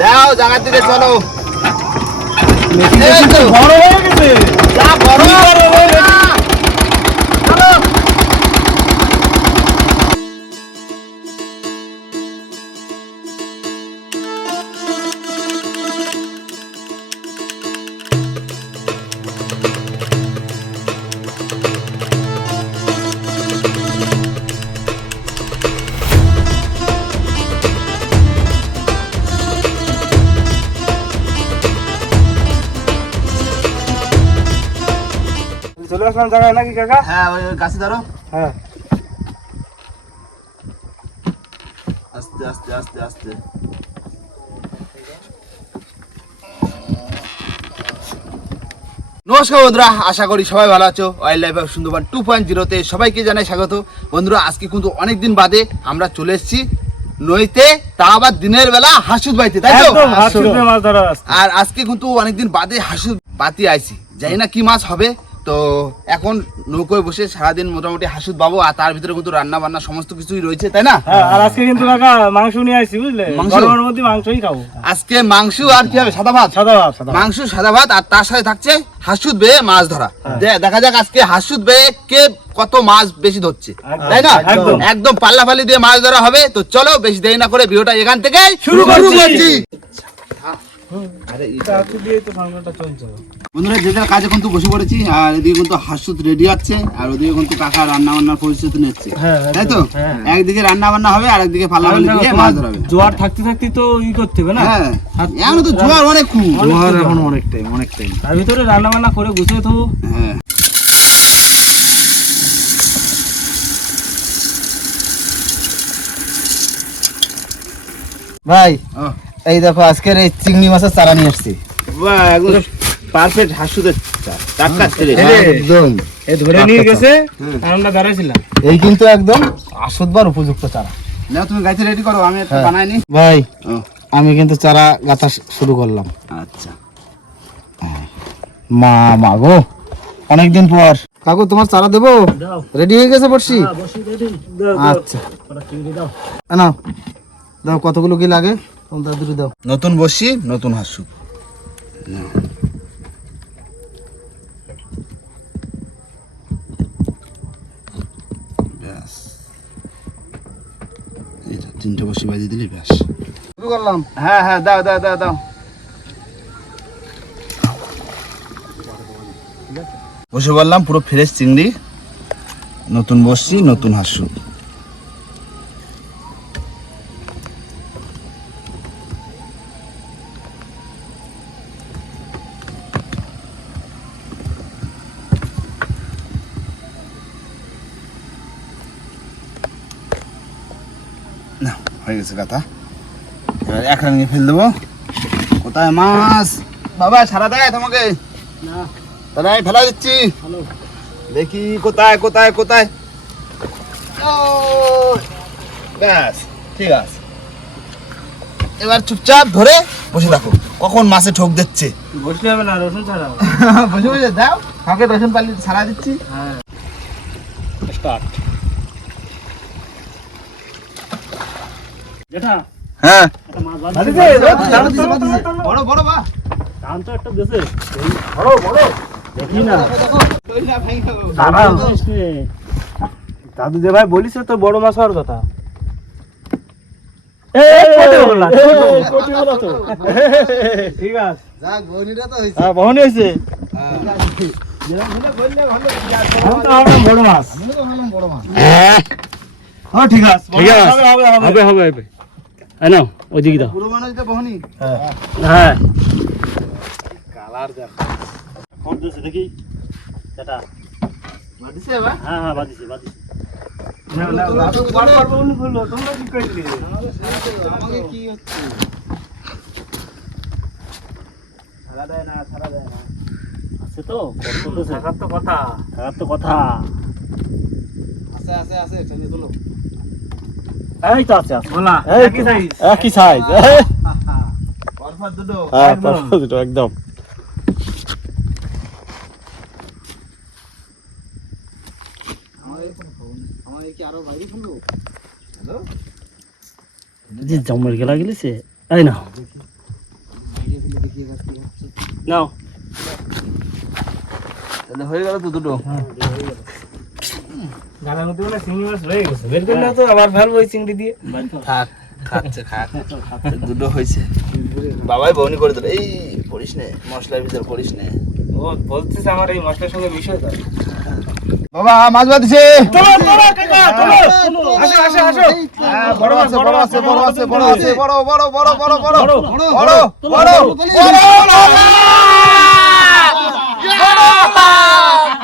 দাও জায়গার দিকে চলো। বড় হয়ে গেছে। বড়। চলে আসলাম জায়গায় নাকি কাকা? হ্যাঁ ওই গাছে ধরো। হ্যাঁ। আস্তে আস্তে আস্তে আস্তে। নমস্কার বন্ধুরা আশা করি সবাই ভালো আছো। Wildlife of Sundarban two point জিরোতে সবাইকে জানাই স্বাগত। বন্ধুরা আজকে কিন্তু অনেকদিন বাদে আমরা চলে এসেছি নইতে তা আবার দিনের বেলা হাসুদ বাইতে তাই তো। আর আজকে কিন্তু অনেকদিন বাদে হাসুদ বাতি আইছি। জানি না কি মাছ হবে তো এখন নৌকোয় বসে সারাদিন মোটামুটি হাসুদ পাবো আর তার ভিতরে কিন্তু রান্না বান্না সমস্ত কিছুই রয়েছে তাই না? হ্যাঁ আর আজকে কিন্তু কাকা মাংস নিয়ে আসছি বুঝলে? গরমের মধ্যে মাংসই খাব। আজকে মাংস আর কি হবে? সাদা ভাত? সাদা ভাত সাদা মাংস সাদা ভাত আর তার সাথে থাকছে হাসুদ বেয়ে মাছ ধরা। হ্যাঁ। দেখা যাক আজকে হাসুদ বেয়ে কে কত মাছ বেশি ধরছে তাই না? একদম। একদম পাল্লা ফালি দিয়ে মাছ ধরা হবে। তো চলো বেশি দেরি না করে ভিডিওটা এখান থেকে শুরু করছি। আরে এটা তো মাংসটা চলছে। বন্ধুরা যে যার কাজে কিন্তু বসে পড়েছি আর এদিকে কিন্তু হাসুদ রেডি আছে আর ওদিকে কিন্তু কাকা রান্না বান্নার পরিস্থিতি নিচ্ছে। হ্যাঁ, তাই তো? হ্যাঁ। একদিকে রান্না বান্না হবে আর একদিকে পাল্লা ফালি দিয়ে মাছ ধরা হবে জোয়ার থাকতে থাকতে তো ই করতে হবে না? হ্যাঁ এখন তো জোয়ার অনেক খুব। জোয়ার এখন অনেক টাইম অনেক টাইম তার ভিতরে রান্না বান্না করে গুছিয়ে তো হ্যাঁ। ভাই ও, এই দেখো আজকের এই চিংড়ি মাছের চারা নিয়ে আসছি। বাহ, পারফেক্ট হাসুদের চা- টাটকা ছেলে। একদম। এই ধরে নিয়ে গেছে আমরা দাঁড়াইছিলাম। এই কিন্তু একদম উপযুক্ত চারা। না তুমি গাছে রেডি করো আমি একটা হ্যাঁ। বানাইনি ভাই আমি কিন্তু চারা গাথা শুরু করলাম। আচ্ছা। মা মা গো অনেকদিন পর। কাকু তোমার চারা দেবো? রেডি হয়ে গেছে বর্ষি বসি আচ্ছা। চিংড়ি দাও। দাও কতগুলো কি লাগে? তোমরা দাও। নতুন বসি নতুন হাসু। তিনটে বসি বাজিয়ে দিলি ব্যাস। শুরু করলাম। হ্যাঁ হ্যাঁ দাও দাও দাও দাও। বসে বললাম পুরো ফ্রেশ চিংড়ি নতুন বসছি নতুন হাসু। হয়ে গেছে কথা এবার এক রাঙে ফেল দেবো। কোথায় মাছ? বাবা সারা দেয় তোমাকে? না। তাহলে আমি ফেলা দিচ্ছি। দেখি কোথায় কোথায় কোথায়। ও ব্যাস ঠিক আছে। এবার চুপচাপ ধরে বসে থাকো। কখন মাছে ঠোক দিচ্ছে? বসলে হবে না রসুন ছাড়া বসে বসে দাও ফাঁকে রসুন পালি সারা দিচ্ছি। হ্যাঁ। স্টার্ট হ্যাঁ। বাড়ি বাড়ি বা। তো একটা দেশে। বড় বড়। দেখি না। দাদু যে ভাই বলিস তো বড় মাছ হওয়ার কথা। ঠিক আছে। হ্যাঁ বহনি হয়েছে। বড় মাছ। হ্যাঁ। ঠিক আছে। ঠিক আছে। হবে। হবে হবে হবে। হবে হবে এই দাও। বহনি। হ্যাঁ। কালার দেখ। দেখি। এটা হ্যাঁ হ্যাঁ বাদিছে বাদিছে না না দাদু বার বার বলে বলল? তোমরা কি কইলে আমাকে কি হচ্ছে? সারা দেয় না সারা দেয় না। আছে তো কথা। থাকার তো কথা। আছে আছে আছে টেনে তোলো। এই তো আছে বলা একই সাইজ একই সাইজ পরপর দুটো। হ্যাঁ একদম। দুটো একদম। আমাদের আমাদের কি আরও বাইরে ফেলব যে জমের গেলা গেলিছে এই না নাও। তাহলে হয়ে গেল তো দুটো? গালার মধ্যে মানে চিংড়ি মাছ রয়ে গেছে বের করে তো আবার ফেলব ওই চিংড়ি দিয়ে থাক খাচ্ছে খাক দুটো হয়েছে বাবাই বউনি করে দিল এই পড়িস নে মশলার ভিতর পড়িস নে ও বলতেছে আমার এই মশলার সঙ্গে মিশে দাও বাবা মাছ বাঁধছে চলো চলো কাকা চলো আসো আসো আসো হ্যাঁ, বড় মাছ বড় মাছ বড় আছে বড় আছে বড় বড় বড় বড় বড় বড় বড়, বড় বড় বড়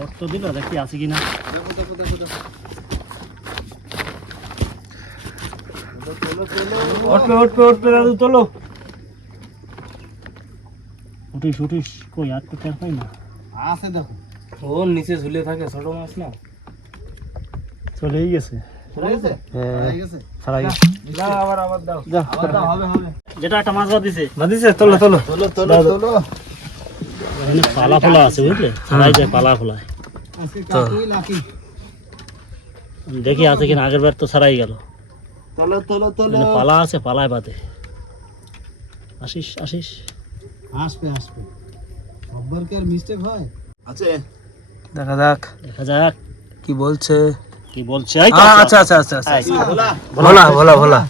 শক্ত দিল আর তো আছে দেখো। ওর নিচে ঝুলে থাকে ছোট মাছ না। চলেই গেছে। যেটা একটা মাছ বাঁধিছে বাঁধিছে তোলো তোলো। তোলো তোলো তোলো। এখানে পালা ফোলা আছে বুঝলে? ছাড়াই যায় পালা ফোলায় দেখি আছে কিনা আগের বার তো ছাড়াই গেল। তোলো তোলো তোলো। এখানে পালা আছে পালায় বাদে। আসিস আসিস। আসবে আসবে। সববার কি আর মিস্টেক হয়? আছে। দেখা যাক। দেখা যাক। কি বলছে? কি বলছে? আচ্ছা আচ্ছা আচ্ছা আচ্ছা। ভোলা। ভোলা ভোলা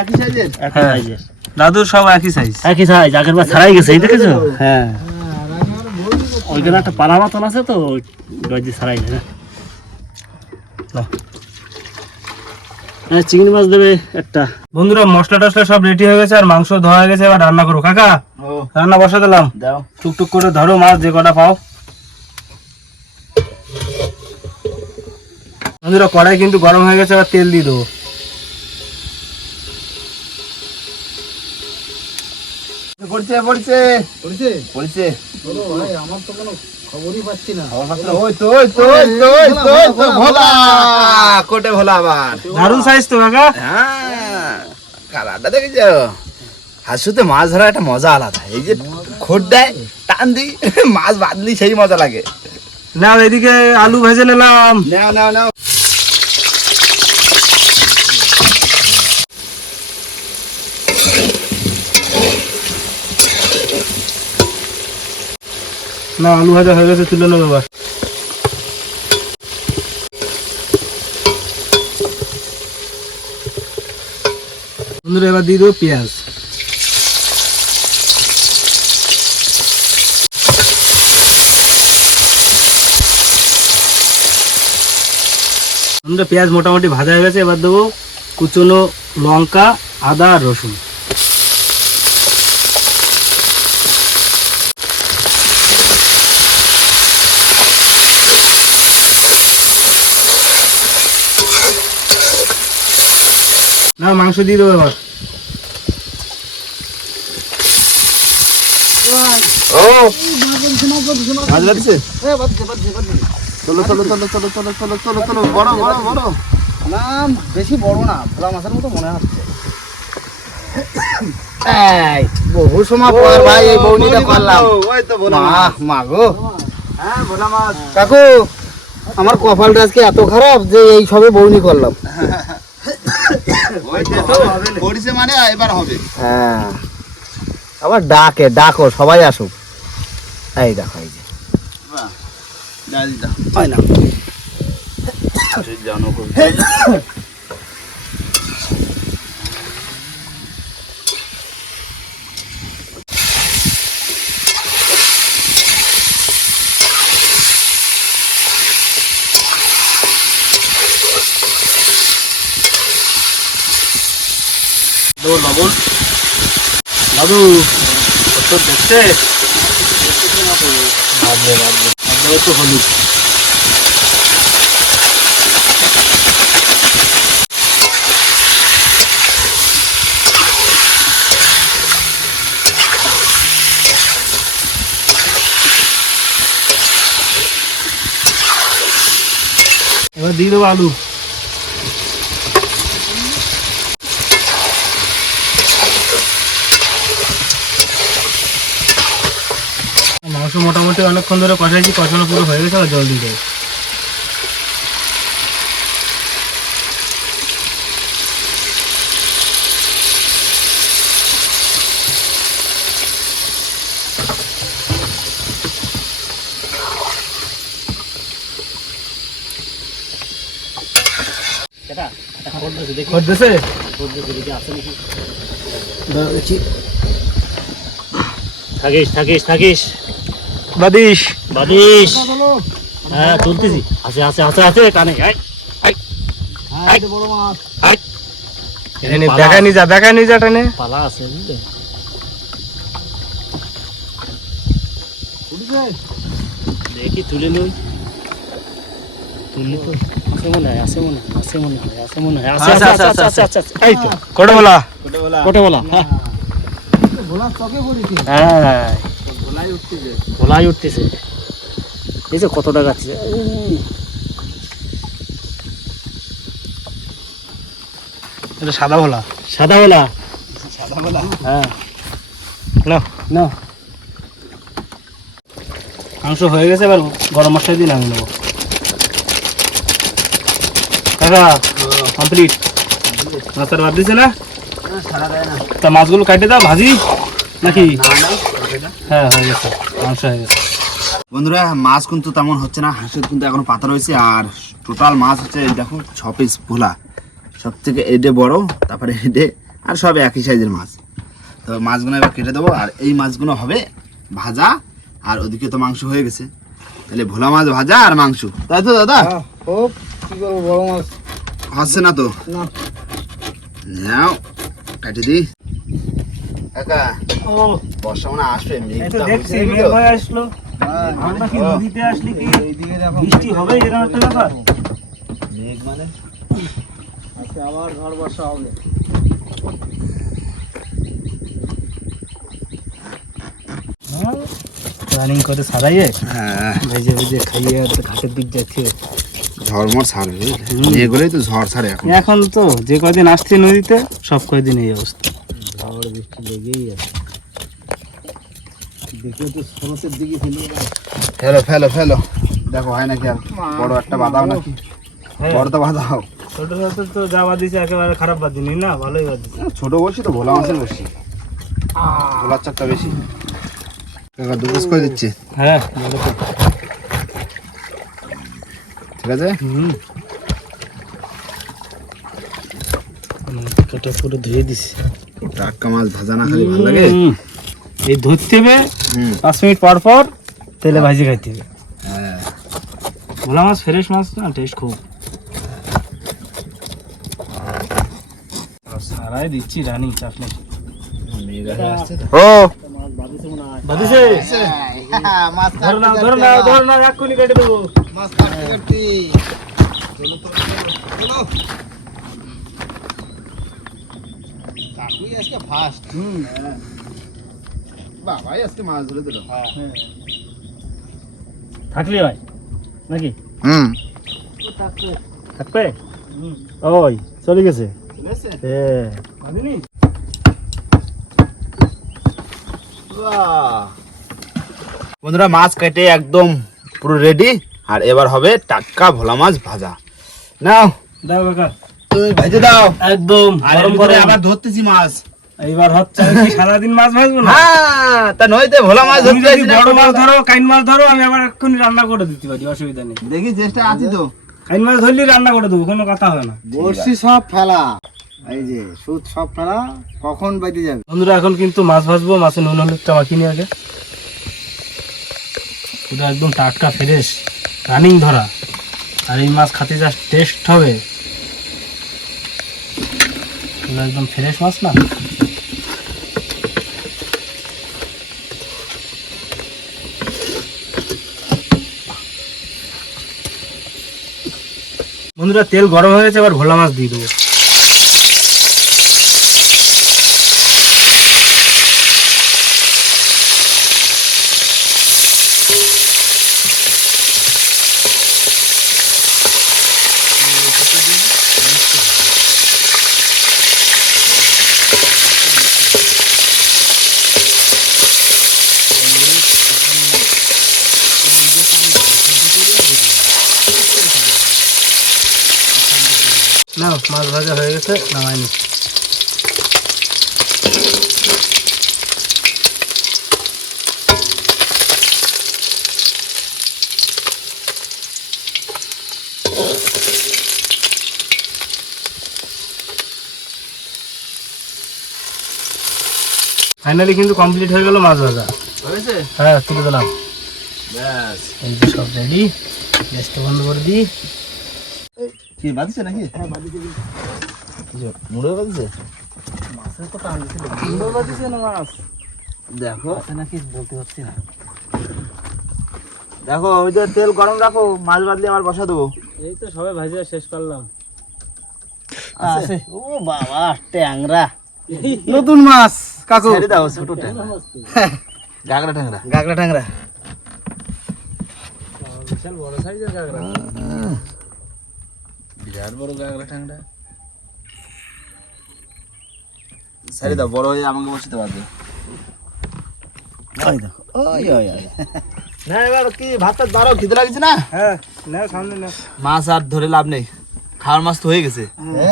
একই সাইজের একই সাইজের দাদুর সব একই সাইজ একই সাইজ আগের বার ছাড়াই গেছে এই দেখেছ? হ্যাঁ। ওইখানে একটা পালা মতন আছে তো ওই গজি ছাড়াই না হ্যাঁ, চিংড়ি মাছ দেবে একটা। বন্ধুরা মশলা টসলা সব রেডি হয়ে গেছে আর মাংস ধোয়া হয়ে গেছে এবার রান্না করো কাকা ও। রান্না বসা দিলাম। দাও। টুকটুক করে ধরো মাছ যে কটা পাও। বন্ধুরা কড়াই কিন্তু গরম হয়ে গেছে এবার তেল দিয়ে দেবো। পড়ছে পড়ছে। পড়েছে? পড়ছে। ভাই আমার তো কোনো খবরই পাচ্ছি না। ওই তো ওই তো ওই তো ওই তো ওই তো ভোলা। কোটে ভোলা আবার। দারুণ সাইজ তো কাকা। হ্যাঁ কালারটা দেখেছ? হাসুতে মাছ ধরা একটা মজা আলাদা। এই যে খোট দেয় টান দিই মাছ বাঁধলি সেই মজা লাগে। নাও এদিকে আলু ভেজে নিলাম। নাও নাও নাও। না, আলু ভাজা হয়ে গেছে, তুলে নেব এবার। বন্ধুরা, এবার দিয়ে দেবো পেঁয়াজ। বন্ধুরা, পেঁয়াজ মোটামুটি ভাজা হয়ে গেছে, এবার দেবো কুচনো লঙ্কা, আদা আর রসুন। না মাংস দিয়ে দেবো এবার। ও। মাছ বাঁধছে এ বাদছে বাদছে বাদছে চলো চলো চলো চলো চলো চলো চলো চলো বড় বড় বড়। না বেশি বড় না ভোলা মাছের মতো মনে হচ্ছে। এই বহু সময় পর ভাই এই বৌনিটা করলাম ওই তো ভোলা মা মা গো। হ্যাঁ কাকু আমার কপালটা আজকে এত খারাপ যে এই সবে বউনি করলাম। মানে এবার হবে। হ্যাঁ। আবার ডাকে ডাকো সবাই আসুক। এই দেখো এই যে। ডাল দাও। হয় না। জানো তো লবণ দাদু কত দেখছে তো হলুদ। এবার দিয়ে দেবো আলু। মোটামুটি অনেকক্ষণ ধরে কষাইছি কষানো পুরো হয়ে গেছে আর জল দিয়ে দেবো। থাকিস থাকিস থাকিস। বাদিস বাদিস হ্যাঁ তুলতেছি। আছে আছে আছে আছে কানে। পালা দেখা নি যা দেখা নি যা টানে। পালা আছে বুঝলে? দেখি তুলে নই তুললি তো আছে মনে হয় আছে মনে হয় আছে মনে হয় আছে মনে হয় আছে আছে আছে আছে আছে আছে এই তো কোটে বলা কোটে বলা হ্যাঁ হ্যাঁ। ভোলাই উঠতেছে। এই যে কত টাকা আছে এটা সাদা ভোলা সাদা বেলা? হ্যাঁ। না না মাংস হয়ে গেছে এবার গরম মশলা দিয়ে নামিয়ে নেব। কাকা কমপ্লিট মাছটা বাদ দিছে না? তা মাছগুলো কাটে দাও ভাজি? নাকি? হ্যাঁ হয়ে গেছে। মাংস হয়ে গেছে। বন্ধুরা মাছ কিন্তু তেমন হচ্ছে না হাঁসের কিন্তু এখনও পাতা রয়েছে আর টোটাল মাছ হচ্ছে দেখো ছ পিস ভোলা সব থেকে এডে বড় তারপরে এডে আর সব একই সাইজের মাছ। তো মাছগুলো এবার কেটে দেবো আর এই মাছগুলো হবে ভাজা আর ওদিকে তো মাংস হয়ে গেছে। তাহলে ভোলা মাছ ভাজা আর মাংস। তাই তো দাদা? খুব কি করব বড় মাছ। হচ্ছে না তো। নাও কাটি দি কাকা ও। বর্ষা মনে আসবে মেঘটা দেখছি মেঘ হয়ে আসলো। আমরা কি নদীতে আসলি কি এইদিকে দেখো বৃষ্টি হবে এরকম একটা ব্যাপার? মেঘ মানে? আজকে আবার ঝড় বর্ষা হবে। রানিং করে সারাইয়ে হ্যাঁ। ভেজে ভেজে খাইয়ে আর ঘাটের দিক যাচ্ছে। ছাড়বে। তো ঝড় ছাড়ে এখন। এখন তো যে কয়দিন আসছে নদীতে সব কয়দিন এই অবস্থা। লেগেই আছে। দেখে তো সমস্যার দিকে ফেলে ফেলো ফেলো ফেলো। দেখো হয় নাকি আর বড় একটা নাকি? হ্যাঁ। বড় তো ছোট ছোট তো যা বাদ দিছে একেবারে খারাপ না? ভালোই ছোট বসি তো ভোলা মাছের বেশি ভোলার চারটা বেশি। কাকা দু করে দিচ্ছি। হ্যাঁ ভালো ঠিক আছে? হুম কেটে পুরো ধুয়ে দিছি। টাটকা মাছ ভাজা না খালি ভালো লাগে? এই ধরতে হবে পাঁচ মিনিট পর পর তেলে ভাজি খাইতে হবে। হ্যাঁ। ভোলা মাছ ফ্রেশ মাছ না টেস্ট খুব। সারাই দিচ্ছি রানি চাপ নেই ও। বাদিছে মাছ ধরো না ধরো না ধরো না এক্ষুনি কেটে দেবো। মাছ কাটতে কাটতে। কাকুই আজকে ফার্স্ট বাবাই আজকে মাছ ধরে দিল। থাকলে হয় নাকি? হুম। থাকবে? ওই চলে গেছে। হ্যাঁ। বন্ধুরা মাছ কেটে একদম পুরো রেডি আর এবার হবে টাটকা ভোলা মাছ ভাজা। নাও। দাও কাকা। তুমি ভেজে দাও। একদম গরম গরম। আবার ধরতেছি মাছ। এইবার হচ্ছে কি সারাদিন মাছ ভাজবো না? হ্যাঁ তা নইতে ভোলা মাছ তুমি ধরতে যদি বড় মাছ ধরো কাইন মাছ ধরো আমি আবার এক্ষুনি রান্না করে দিতে পারি অসুবিধা নেই। দেখি চেষ্টা আছি তো। কাইন মাছ ধরলে রান্না করে দেবো কোনো কথা হবে না। বড়শি সব ফেলা। এই যে সুদ সব ফেলা কখন বাইতে যাবে? বন্ধুরা এখন কিন্তু মাছ ভাজবো মাছের নুন হলুদটা মাখিয়ে নিয়ে আগে। পুরো একদম টাটকা ফ্রেশ রানিং ধরা। আর এই মাছ খাতে যা টেস্ট হবে। পুরো একদম ফ্রেশ মাছ না? বন্ধুরা, তেল গরম হয়ে গেছে, এবার ভোলা মাছ দিয়ে দেবো। মাছ ভাজা হয়ে গেছে নামাইনি ফাইনালি কিন্তু কমপ্লিট হয়ে গেল মাছ ভাজা। হয়েছে? হ্যাঁ তুলে দিলাম। ব্যাস। এই সব রেডি গ্যাসটা বন্ধ করে দিই কি বাঁধছে নাকি? হ্যাঁ বাঁধিছে মুড়ে বাঁধছে সুন্দর বাজিছে? না। মাছ? দেখো। নাকি বলতে পারছি না। দেখো ওই যে তেল গরম রাখো মাছ বাদলে আবার বসা দেবো। এই তো সবাই ভাজিয়া শেষ করলাম। আছে? ও বাবা ট্যাংরা। নতুন মাছ কাকু। ছেড়ে দাও ছোট ট্যাংরা। গাগরা ট্যাংরা। গাগরা ট্যাংরা। বিশাল বড় সাইজের কাঁকড়া বিরাট বড় গাগরা ট্যাংরা ছেড়ে দাও বড় হয়ে আমাকে বসতে পারবে ওই দেখো ওই ওই ওই। না এবার কি ভাতটা দাঁড়াও খিদে লাগছে না? হ্যাঁ না সামনে না মাছ আর ধরে লাভ নেই খাওয়ার মাছ তো হয়ে গেছে।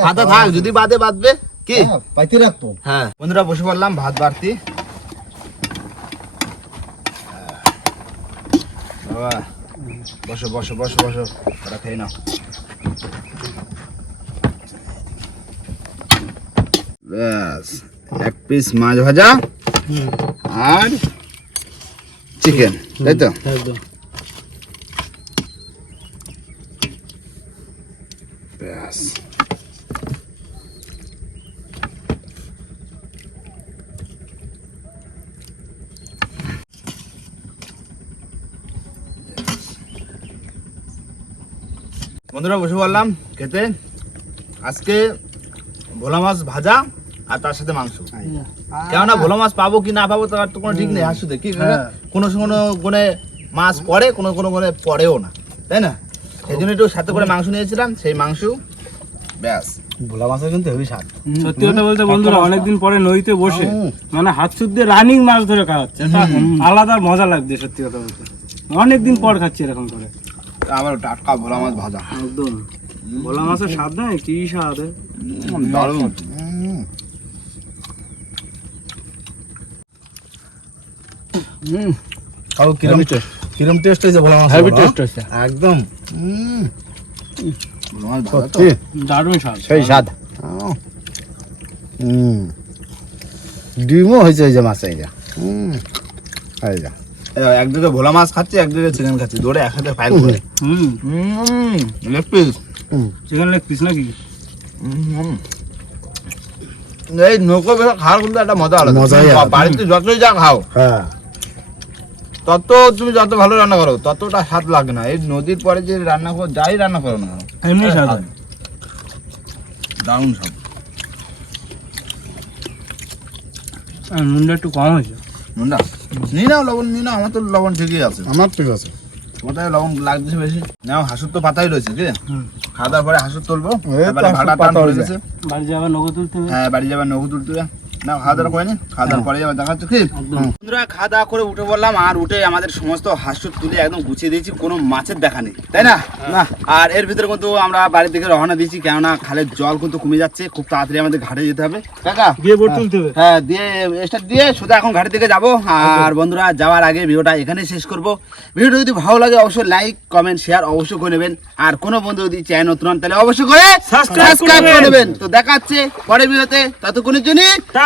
ভাতা থাক যদি বাদে বাঁধবে কি? পাইতে রাখব। হ্যাঁ বন্ধুরা বসে পড়লাম ভাত বাড়তি। বাবা বসো বসো বসো বসো ওরা খেয়ে নাও। ব্যাস এক পিস মাছ ভাজা আর চিকেন তাই তো? ব্যাস। বন্ধুরা বসে বললাম খেতে। আজকে ভোলা মাছ ভাজা আর তার সাথে মাংস। কেননা ভোলা মাছ পাবো কি না পাবো তার তো কোনো ঠিক নেই হাসুতে কি কাকা? কোনো কোনো কোনে মাছ পড়ে কোনো কোনো কোনে পড়েও না তাই না? সেই জন্য একটু সাথে করে মাংস নিয়েছিলাম সেই মাংস ব্যাস। ভোলা মাছের কিন্তু হেভি স্বাদ। সত্যি কথা বলতে বন্ধুরা অনেকদিন পরে নদীতে বসে মানে হাত শুদ্ধে রানিং মাছ ধরে খাওয়াচ্ছে আলাদা মজা লাগছে সত্যি কথা বলতে। অনেকদিন পর খাচ্ছি এরকম করে। আবার টাটকা ভোলা মাছ ভাজা। একদম। ভোলা মাছের স্বাদ নাই কি স্বাদ এ? দারুণ কাকু কিরম কিরম টেস্ট হয়েছে ভোলা মাছ হেভি টেস্ট হয়েছে। একদম। ভোলা মাছ ভাজা তো। সত্যি? দারুণ স্বাদ। সেই স্বাদ। হুম ডিমও হয়েছে ওই যে মাছ এই যা। হুম এই যা। একদিকে ভোলা মাছ খাচ্ছি একদিকে চিকেন খাচ্ছি দৌড়ে একসাথে ফাইল করে। হুম। হুম leg piece chicken leg piece নাকি? এই নৌকো বেশা খাওয়ার কিন্তু একটা মজা আলাদা। বাড়িতে যতই যা খাও হ্যাঁ। তত তুমি যত ভালো রান্না করো ততটা স্বাদ লাগে না। এই নদীর পরে যে রান্না করো যাই রান্না করো না এমনি স্বাদ হয়। দারুণ সব আর নুনটা একটু কম হয়েছে। নুনটা? নিয়ে নাও লবণ নিয়ে নাও আমার তো লবণ ঠিকই আছে। আমার ঠিক আছে। কোথায় লবণ লাগছে বেশি। নাও হাসুর তো পাতাই রয়েছে কি? খাওয়া দাওয়ার পরে হাসুর তুলবো। ভাড়া টান বাড়ি যাবার নগদ তুলতে হ্যাঁ বাড়ি যাবার নগদ তুলতে হবে। না খাওয়া দাওয়া করেনি খাওয়া দাওয়ার পরে যাবার দেখাচ্ছ কি? বন্ধুরা খাওয়া দাওয়া করে উঠে বললাম আর উঠে আমাদের সমস্ত হাঁসুর তুলে একদম গুছিয়ে দিয়েছি কোনো মাছের দেখা নেই তাই না? না। আর এর ভিতরে কিন্তু আমরা বাড়ির দিকে রওনা দিয়েছি কেননা খালের জল কিন্তু কমে যাচ্ছে খুব তাড়াতাড়ি আমাদের ঘাটে যেতে হবে কাকা? গিয়ে বোট তুলতে হবে। হ্যাঁ দিয়ে স্টার্ট দিয়ে সোজা এখন ঘাটের দিকে যাব। আর বন্ধুরা যাওয়ার আগে ভিডিওটা এখানেই শেষ করব। ভিডিওটা যদি ভালো লাগে অবশ্যই লাইক কমেন্ট শেয়ার অবশ্যই করে নেবেন। আর কোনো বন্ধু যদি চ্যানেল নতুন তাহলে অবশ্যই করে সাবস্ক্রাইব করে নেবেন। নেবেন। তো দেখাচ্ছে পরে ভিডিওতে ততক্ষণের জন্য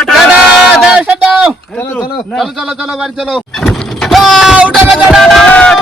চলো চলো চলো চলো চলো বাড়ি চলো। চলো